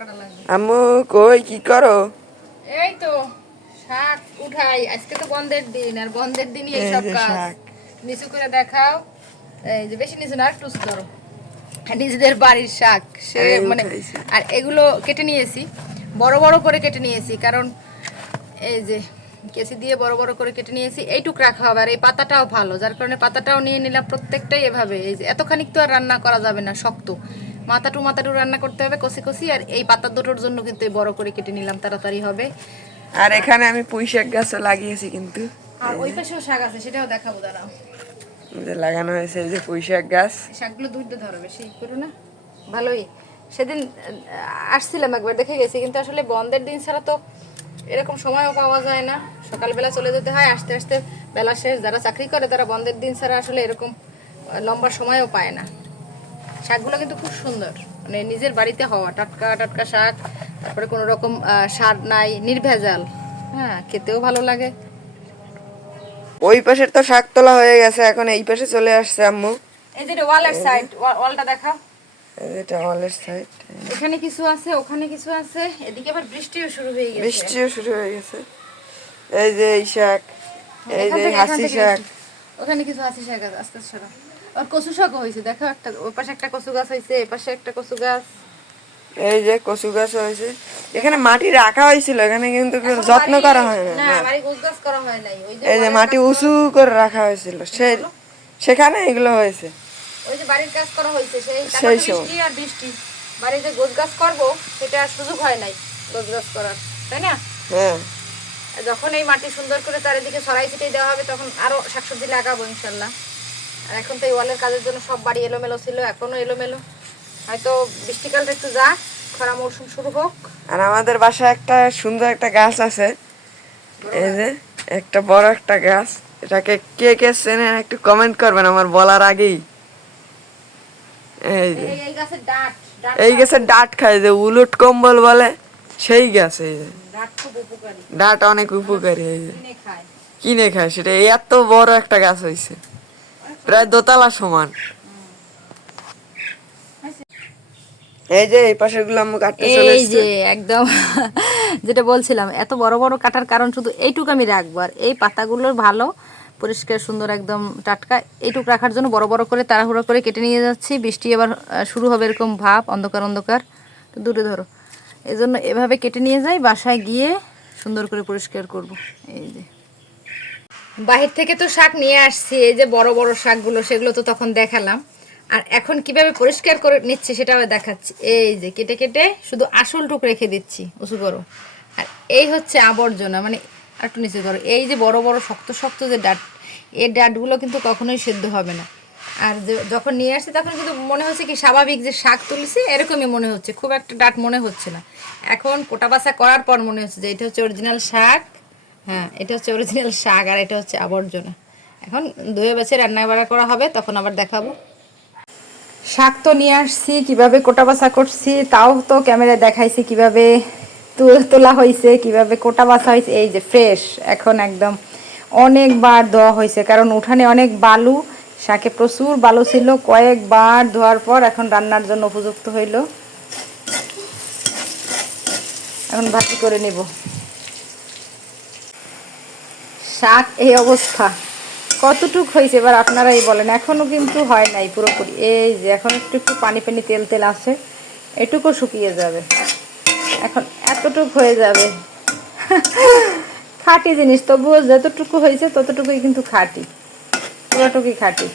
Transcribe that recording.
কাটা লাগবে। আম্মু কই কি করো? এই তো শাক উঠাই। আজকে তো বন্ধের দিন আর বন্ধের দিনই এই যে কাজ। নিচু করে দেখাও। এই যে বেশি নিচু না একটু নিজেদের বাড়ির শাক সে মানে আর এগুলো কেটে নিয়েছি। বড় বড় করে কেটে নিয়েছি কারণ এই যে কেসি দিয়ে বড় বড় করে কেটে নিয়েছি এইটুক রাখা হবে। আর এই পাতাটাও ভালো যার কারণে পাতাটাও নিয়ে নিলাম প্রত্যেকটাই এভাবে। এই যে এতখানিক তো আর রান্না করা যাবে না শক্ত। মাথাটু মাথাটু রান্না করতে হবে কষি কষি আর এই পাতা দুটোর জন্য কিন্তু বড় করে কেটে নিলাম তাড়াতাড়ি হবে। আর এখানে আমি পুঁই শাক গাছও লাগিয়েছি কিন্তু। আর ওই পাশেও শাক আছে সেটাও দেখাবো দাঁড়াও। যে লাগানো হয়েছে এই যে পুঁই শাক গাছ। শাকগুলো দুধ ধরো বেশি করো না। ভালোই। সেদিন আসছিলাম একবার দেখে গেছি কিন্তু আসলে বন্ধের দিন ছাড়া তো এরকম সময়ও পাওয়া যায় না। সকালবেলা চলে যেতে হয় আসতে আসতে বেলা শেষ। যারা চাকরি করে তারা বন্ধের দিন ছাড়া আসলে এরকম লম্বা সময়ও পায় না। শাকগুলো কিন্তু খুব সুন্দর। মানে নিজের বাড়িতে হওয়া টাটকা টাটকা শাক তারপরে কোনো রকম সার নাই নির্ভেজাল। হ্যাঁ খেতেও ভালো লাগে। ওই পাশের তো শাক তোলা হয়ে গেছে এখন এই পাশে চলে আসছে আম্মু। এই যে ওয়ালের সাইড ওয়ালটা দেখা। এই যে টাওয়ালের সাইড এখানে কিছু আছে ওখানে কিছু আছে। এদিকে আবার বৃষ্টিও শুরু হয়ে গেছে। বৃষ্টিও শুরু হয়ে গেছে। এই যে এই শাক এই যে হাসি শাক। ওখানে কিছু আছে শাক আছে, আস্তে আস্তে। আর কচু শাকও হয়েছে দেখো একটা ওই পাশে একটা কচু গাছ হয়েছে এই পাশে একটা কচু গাছ। এই যে কচু গাছ হয়েছে এখানে মাটি রাখা হয়েছিল এখানে কিন্তু যত্ন করা হয় না এই যে মাটি উঁচু করে রাখা হয়েছিল সে সেখানে এগুলো হয়েছে। ওই যে বাড়ির কাজ করা হয়েছে সেই। বৃষ্টি আর বৃষ্টি। বাড়িতে গোছ গাছ করব সেটা আর সুযোগ হয় নাই গোছ গাছ করার তাই না? হ্যাঁ। যখন এই মাটি সুন্দর করে চারিদিকে সরাই ছিটিয়ে দেওয়া হবে তখন আরও শাকসবজি লাগাবো ইনশাল্লাহ। আর এখন তো এই ওয়ালের কাজের জন্য সব বাড়ি এলোমেলো ছিল এখনও এলোমেলো। হয়তো বৃষ্টিকালটা একটু যাক খরা মৌসুম শুরু হোক। আর আমাদের বাসায় একটা সুন্দর একটা গাছ আছে। এই যে একটা বড় একটা গাছ। এটাকে কে কে চেনেন একটু কমেন্ট করবেন আমার বলার আগেই। এই যে এই- গাছের ডাট খায় যে উলট কম্বল বলে সেই গাছ এই যে। ডাট খুব উপকারী। ডাট অনেক উপকারী এই যে। কিনে খায়। কিনে খায় সেটা এত বড় একটা গাছ হয়েছে প্রায় দোতলা সমান। এই যে এই পাশেরগুলো আমি কাটতে চলে এই যে একদম। যেটা বলছিলাম এত বড় বড় কাটার কারণ শুধু এইটুকু আমি রাখব। আর এই পাতাগুলোর ভালো পরিষ্কার সুন্দর একদম টাটকা এইটুক রাখার জন্য বড় বড় করে তাড়াহুড়ো করে কেটে নিয়ে যাচ্ছি। বৃষ্টি এবার শুরু হবে এরকম ভাব অন্ধকার অন্ধকার। তো দূরে ধরো। এই জন্য এভাবে কেটে নিয়ে যাই বাসায় গিয়ে সুন্দর করে পরিষ্কার করব। এই যে। বাহির থেকে তো শাক নিয়ে আসছি, এই যে বড় বড় শাকগুলো, সেগুলো তো তখন দেখালাম। আর এখন কীভাবে পরিষ্কার করে নিচ্ছে সেটাও দেখাচ্ছি। এই যে কেটে কেটে শুধু আসল টুক রেখে দিচ্ছি, উঁচু করো। আর এই হচ্ছে আবর্জনা মানে একটু নিচে করো এই যে বড় বড় শক্ত শক্ত যে ডাট, এই ডাটগুলো কিন্তু কখনোই সেদ্ধ হবে না। আর যখন নিয়ে আসছি, তখন কিন্তু মনে হচ্ছে কি স্বাভাবিক যে শাক তুলছি, এরকমই মনে হচ্ছে। খুব একটা ডাট মনে হচ্ছে না। এখন কোটা করার পর মনে হচ্ছে যে এটা হচ্ছে অরিজিনাল শাক। হ্যাঁ এটা হচ্ছে অরিজিনাল শাক আর এটা হচ্ছে আবর্জনা। এখন ধুয়ে বেছে রান্না বাড়া করা হবে, তখন আবার দেখাবো। শাক তো নিয়ে আসছি, কীভাবে কোটা বাছা করছি, তাও তো ক্যামেরায় দেখাইছি কীভাবে তোলা হয়েছে কীভাবে কোটা বাছা হয়েছে এই যে ফ্রেশ এখন একদম অনেকবার ধোয়া হয়েছে কারণ উঠানে অনেক বালু, শাকে প্রচুর বালু ছিল। কয়েকবার ধোয়ার পর এখন রান্নার জন্য উপযুক্ত হইল। এখন ভাজি করে নেব। শাক, এই অবস্থা। কতটুক হয়েছে এবার আপনারাই বলেন। এখনও কিন্তু হয় নাই পুরোপুরি। এই যে এখন একটু একটু পানি পানি তেল তেল আসে এটুকু শুকিয়ে যাবে। এখন এতটুক হয়ে যাবে। খাঁটি জিনিস, তবুও যতটুকু হয়েছে ততটুকুই কিন্তু খাটি। পুরোটুকুই খাঁটি।